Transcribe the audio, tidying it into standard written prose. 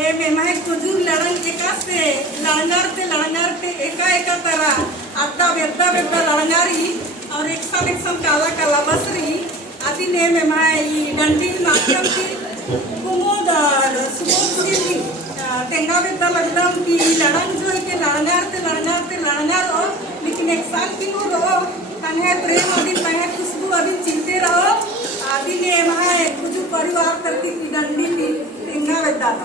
ए मेमाय कुजूर लढंग एकासे लड़ंगार ते एका तरा अड्डा बेद्दा लड़ंगारी और एक सन काला बसरी आदि ने मेमाय डंडी नाट्यम की कुमोद सुमोद टेंगा बेद्दा लगदम की लड़ंग जो है के लड़ंगार हो लेकिन एक साल की हो रहो तंगे प्रेम अभी तंगे खुशबू अभी चिंते रहो आदि ने मेमाय कुजूर परिवार करके की डंडी की टेंगा बेद्दा